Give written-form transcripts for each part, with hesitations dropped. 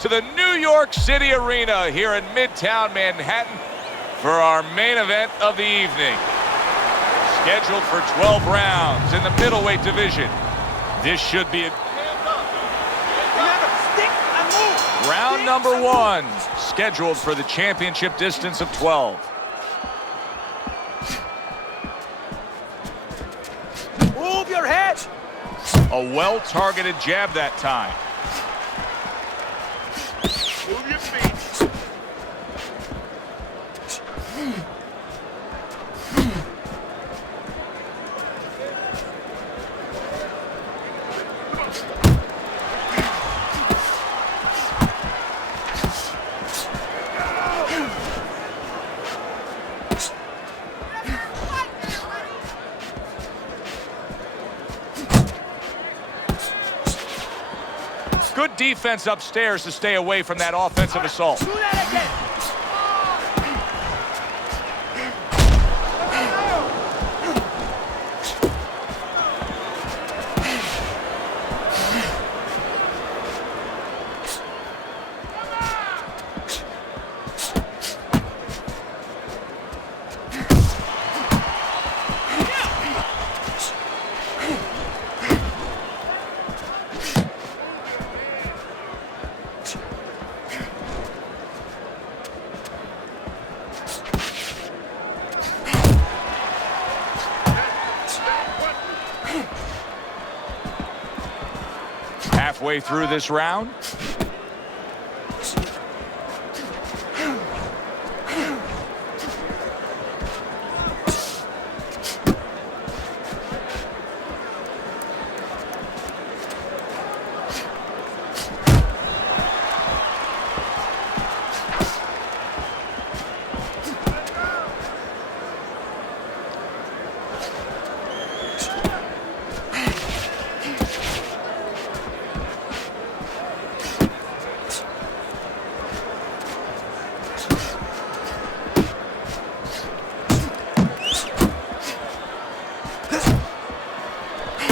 to the New York City Arena here in Midtown Manhattan for our main event of the evening. Scheduled for 12 rounds in the middleweight division. This should be a round number 1, scheduled for the championship distance of 12. Move your head. A well-targeted jab that time. Move your feet. Good defense upstairs to stay away from that offensive assault. Do that again. Halfway through this round.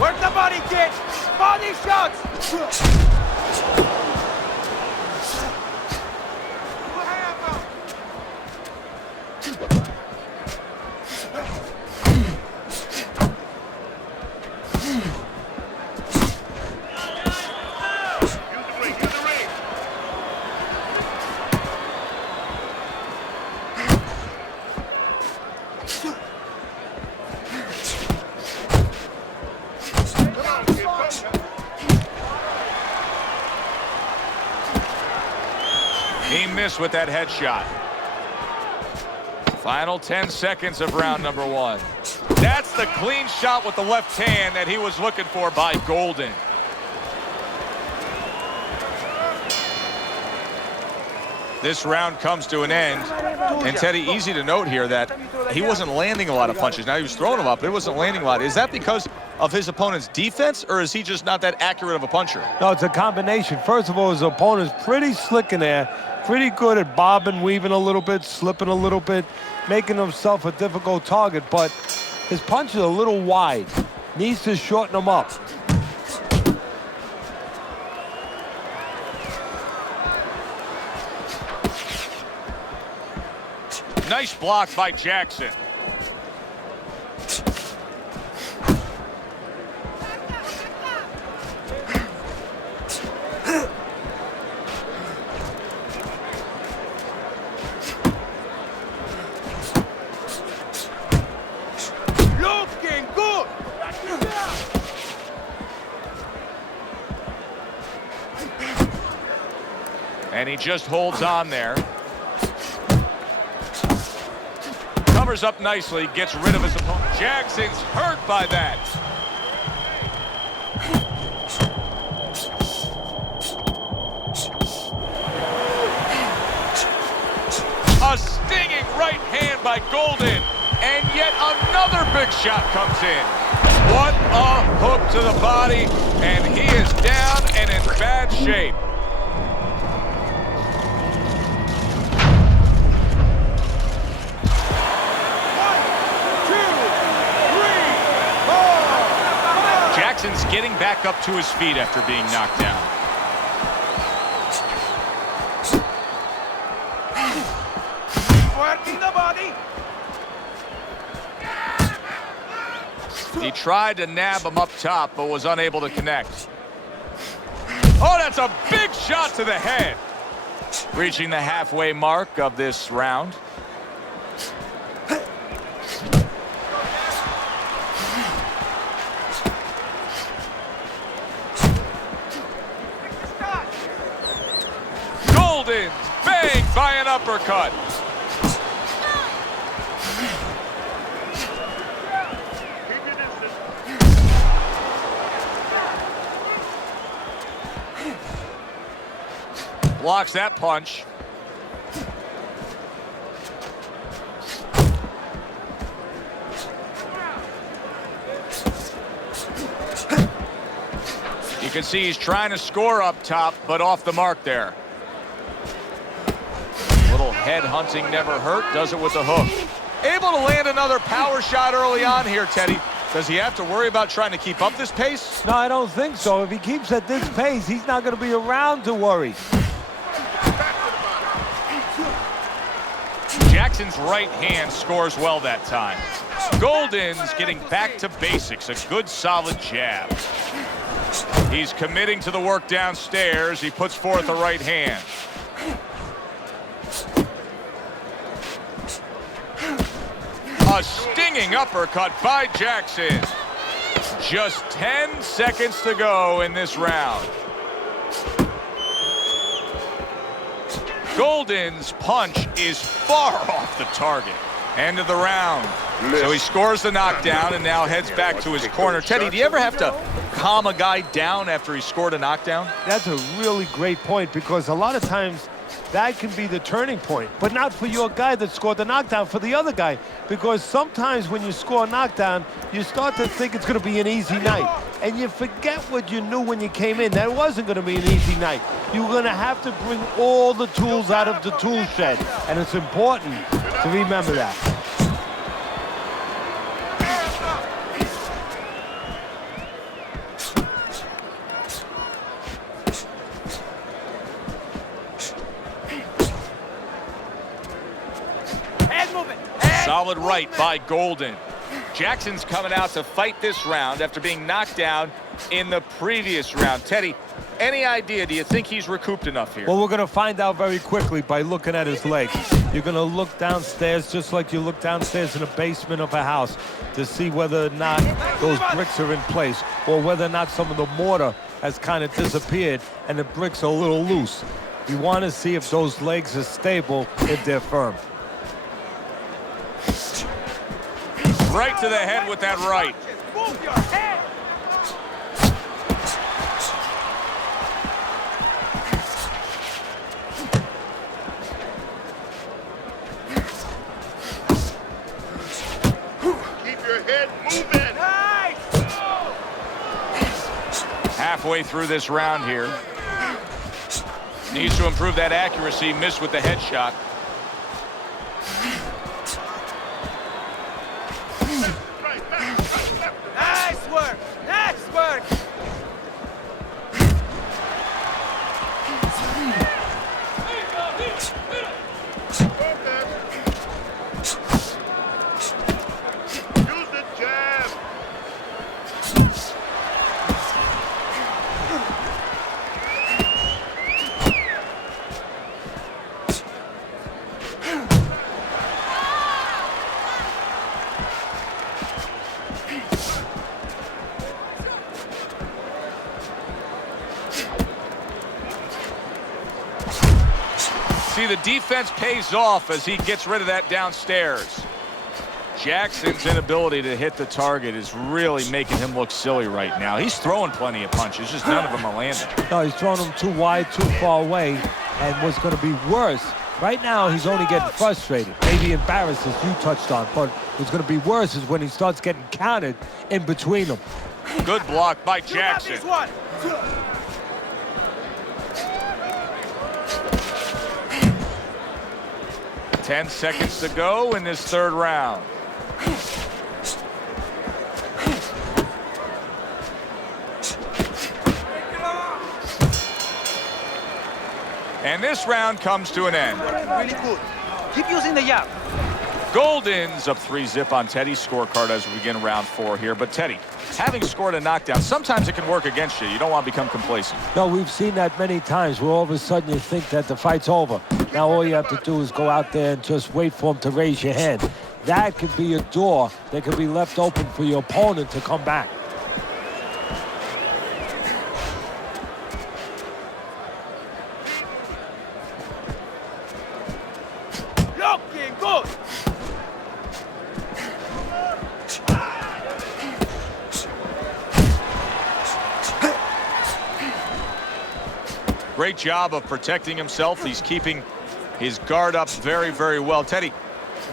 Work the body kick. Body shots. He missed with that headshot. Final 10 seconds of round number 1. That's the clean shot with the left hand that he was looking for by Golden. This round comes to an end. And Teddy, easy to note here that he wasn't landing a lot of punches. Now he was throwing them up, but he wasn't landing a lot. Is that because of his opponent's defense, or is he just not that accurate of a puncher? No, it's a combination. First of all, his opponent's pretty slick in there, pretty good at bobbing, weaving a little bit, slipping a little bit, making himself a difficult target, but his punch is a little wide. Needs to shorten them up. Nice block by Jackson. Looking good. And he just holds on there. Covers up nicely, gets rid of his opponent. Jackson's hurt by that. A stinging right hand by Golden. And yet another big shot comes in. What a hook to the body. And he is down and in bad shape. Jackson's getting back up to his feet after being knocked down. He tried to nab him up top, but was unable to connect. Oh, that's a big shot to the head. Reaching the halfway mark of this round. Golden, bang, by an uppercut. Blocks that punch. You can see he's trying to score up top, but off the mark there. Little head hunting never hurt, does it with the hook. Able to land another power shot early on here, Teddy. Does he have to worry about trying to keep up this pace? No, I don't think so. If he keeps at this pace, he's not going to be around to worry. Jackson's right hand scores well that time. Golden's getting back to basics, a good solid jab. He's committing to the work downstairs. He puts forth a right hand. A stinging uppercut by Jackson. Just 10 seconds to go in this round. Golden's punch is far off the target. End of the round. So he scores the knockdown and now heads back to his corner. Teddy, do you ever have to calm a guy down after he scored a knockdown? That's a really great point, because a lot of times that can be the turning point, but not for your guy that scored the knockdown, for the other guy. Because sometimes when you score a knockdown, you start to think it's going to be an easy night. And you forget what you knew when you came in. That it wasn't going to be an easy night. You're going to have to bring all the tools out of the tool shed. And it's important to remember that. Solid right by Golden. Jackson's coming out to fight this round after being knocked down in the previous round. Teddy, any idea? Do you think he's recouped enough here? Well, we're going to find out very quickly by looking at his legs. You're going to look downstairs just like you look downstairs in the basement of a house to see whether or not those bricks are in place, or whether or not some of the mortar has kind of disappeared and the bricks are a little loose. You want to see if those legs are stable, if they're firm. Right to the head with that right. Move your head. Keep your head moving. Nice. Halfway through this round here. Needs to improve that accuracy. Missed with the headshot. Nice work. Nice work. Use the jab. See, the defense pays off as he gets rid of that downstairs. Jackson's inability to hit the target is really making him look silly right now. He's throwing plenty of punches, just none of them are landing. No, he's throwing them too wide, too far away, and what's going to be worse, right now he's only getting frustrated, maybe embarrassed, as you touched on, but what's going to be worse is when he starts getting counted in between them. Good block by You got Jackson. this one. 10 seconds to go in this third round. And this round comes to an end. Really good. Keep using the jab. Golden's up 3-zip on Teddy's scorecard as we begin round 4 here. But Teddy, having scored a knockdown, sometimes it can work against you. You don't want to become complacent. No, we've seen that many times where all of a sudden you think that the fight's over. Now all you have to do is go out there and just wait for him to raise your hand. That could be a door that could be left open for your opponent to come back. Looking good. Great job of protecting himself. He's keeping his guard up very, very well. Teddy,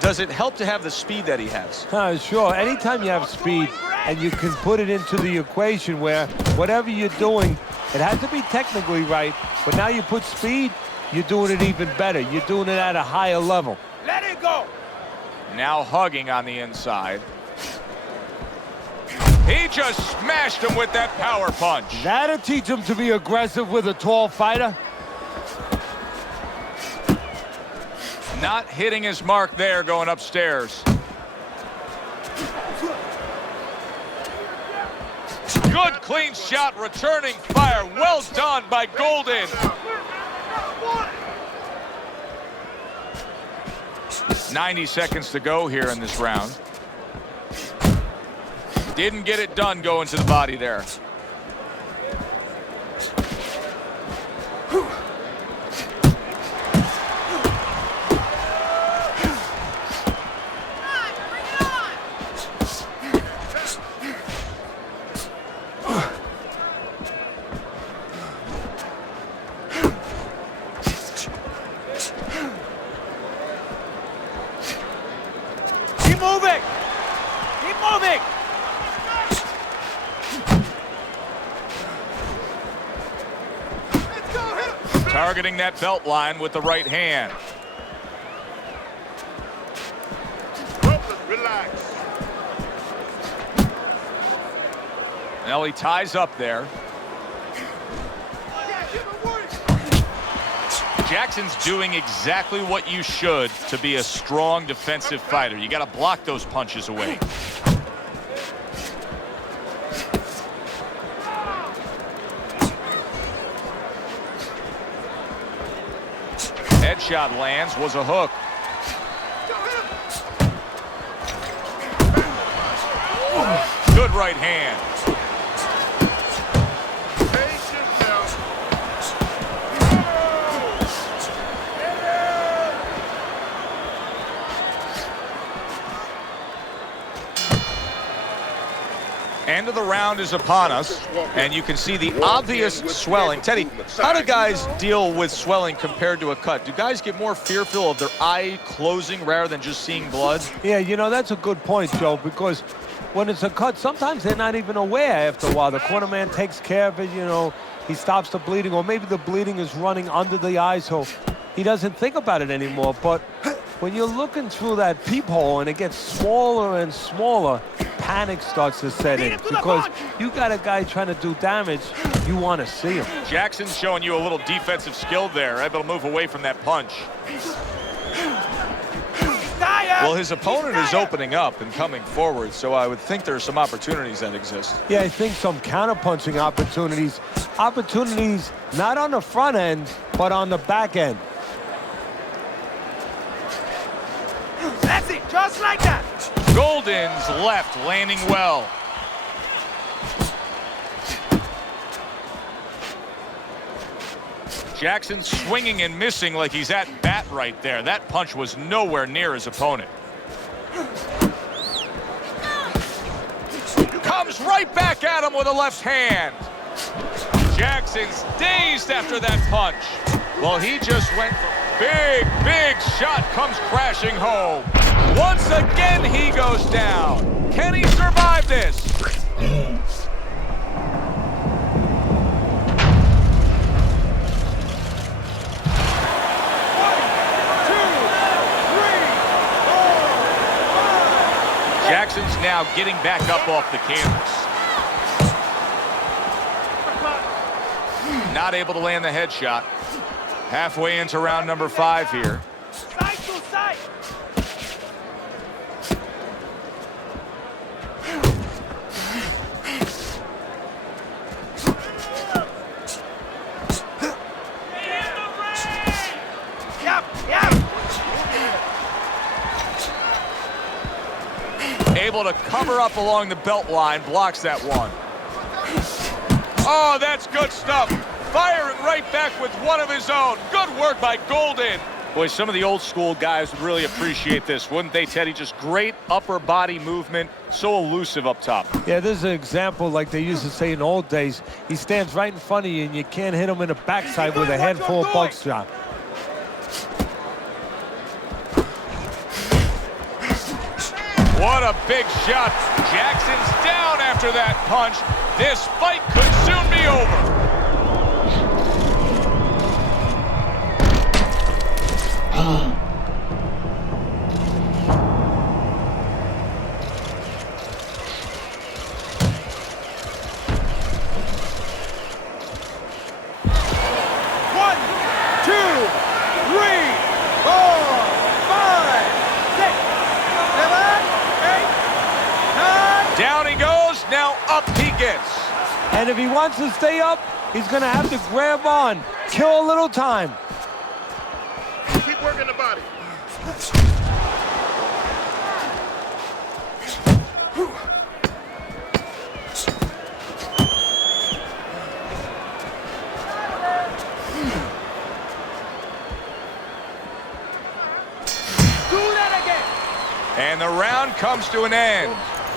does it help to have the speed that he has? Sure. Anytime you have speed and you can put it into the equation where whatever you're doing, it has to be technically right, but now you put speed, you're doing it even better. You're doing it at a higher level. Let it go. Now hugging on the inside. He just smashed him with that power punch. That'll teach him to be aggressive with a tall fighter. Not hitting his mark there going upstairs. Good clean shot, returning fire. Well done by Golden. 90 seconds to go here in this round. Didn't get it done going to the body there. Keep moving. Keep moving. Targeting that belt line with the right hand. Relax. Now he ties up there. Jackson's doing exactly what you should to be a strong defensive fighter. You got to block those punches away. Headshot lands, was a hook. Good right hand. End of the round is upon us, and you can see the obvious swelling. Teddy, how do guys deal with swelling compared to a cut? Do guys get more fearful of their eye closing rather than just seeing blood? Yeah, you know, that's a good point, Joe, because when it's a cut, sometimes they're not even aware after a while. The cornerman takes care of it, you know, he stops the bleeding, or maybe the bleeding is running under the eye, so he doesn't think about it anymore. But when you're looking through that peephole and it gets smaller and smaller, panic starts to set in because you got a guy trying to do damage. You want to see him. Jackson's showing you a little defensive skill there, able to move away from that punch. Well, his opponent is opening up and coming forward, so I would think there are some opportunities that exist. Yeah, I think some counter-punching opportunities. Opportunities not on the front end, but on the back end. That's it, just like that. Golden's left landing well. Jackson swinging and missing like he's at bat right there. That punch was nowhere near his opponent. Comes right back at him with a left hand. Jackson's dazed after that punch. Well, he just went for big shot, comes crashing home. Once again, he goes down. Can he survive this? Jackson's now getting back up off the canvas. Not able to land the headshot. Halfway into round number 5 here. Side to side. Able to cover up along the belt line, blocks that one. Oh, that's good stuff. Firing right back with one of his own. Good work by Golden. Boy, some of the old school guys would really appreciate this, wouldn't they, Teddy? Just great upper body movement, so elusive up top. Yeah, this is an example like they used to say in the old days. He stands right in front of you, and you can't hit him in the backside with a handful of buckshot. What a big shot. Jackson's down after that punch. This fight could soon be over. Down he goes, now up he gets. And if he wants to stay up, he's going to have to grab on, kill a little time. Keep working the body. Do that again. And the round comes to an end.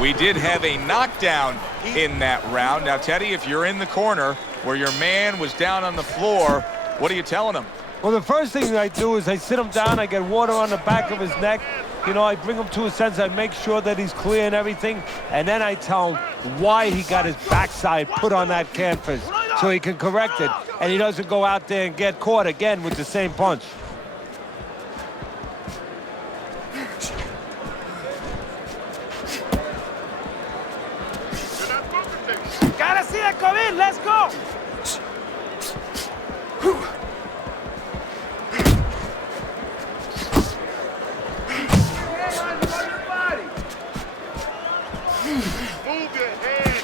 We did have a knockdown in that round. Now, Teddy, if you're in the corner where your man was down on the floor, what are you telling him? Well, the first thing I do is I sit him down, I get water on the back of his neck. You know, I bring him to a sense, I make sure that he's clear and everything, and then I tell him why he got his backside put on that canvas so he can correct it, and he doesn't go out there and get caught again with the same punch. Gotta see that come in. Let's go. Move your head.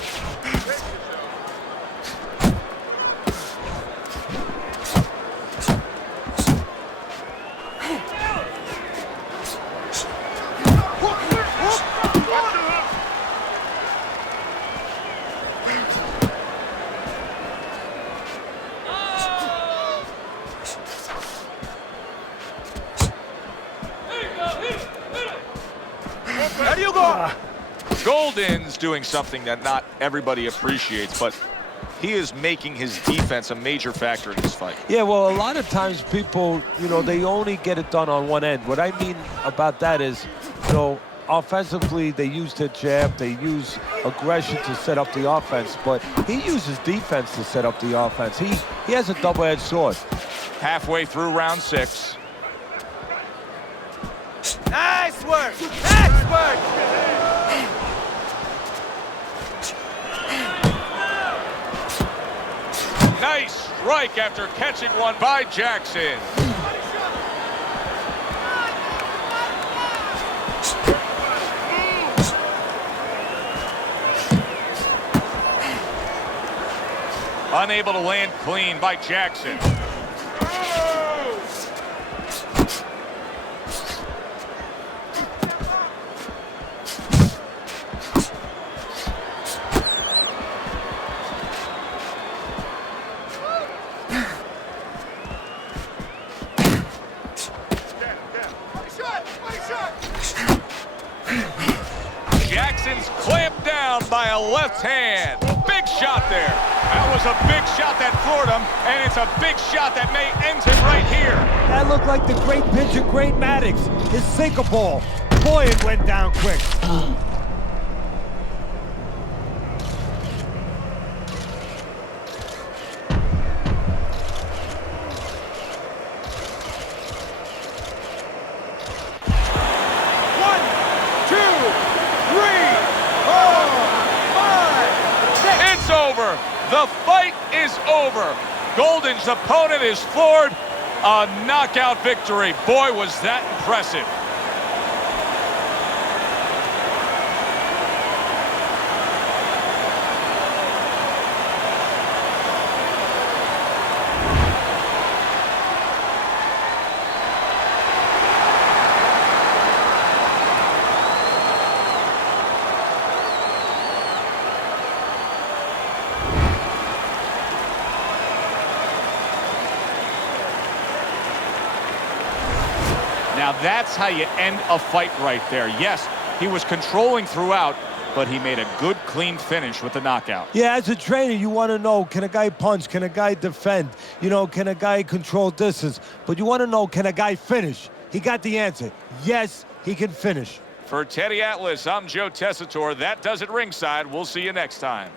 There you go. Golden's doing something that not everybody appreciates, but he is making his defense a major factor in this fight. Yeah, well, a lot of times people, you know, they only get it done on one end. What I mean about that is, you know, offensively, they use their jab, they use aggression to set up the offense, but he uses defense to set up the offense. He has a double-edged sword. Halfway through round 6. Nice work. Nice work. Nice strike after catching one by Jackson. Unable to land clean by Jackson. Jackson's clamped down by a left hand. Big shot there. That was a big shot that floored him, and it's a big shot that may end him right here. That looked like the great pitcher, Great Maddox, his sinker ball. Boy, it went down quick. The fight is over. Golden's opponent is floored. A knockout victory. Boy, was that impressive. Now that's how you end a fight right there. Yes, he was controlling throughout, but he made a good, clean finish with the knockout. Yeah, as a trainer, you want to know, can a guy punch? Can a guy defend? You know, can a guy control distance? But you want to know, can a guy finish? He got the answer. Yes, he can finish. For Teddy Atlas, I'm Joe Tessitore. That does it ringside. We'll see you next time.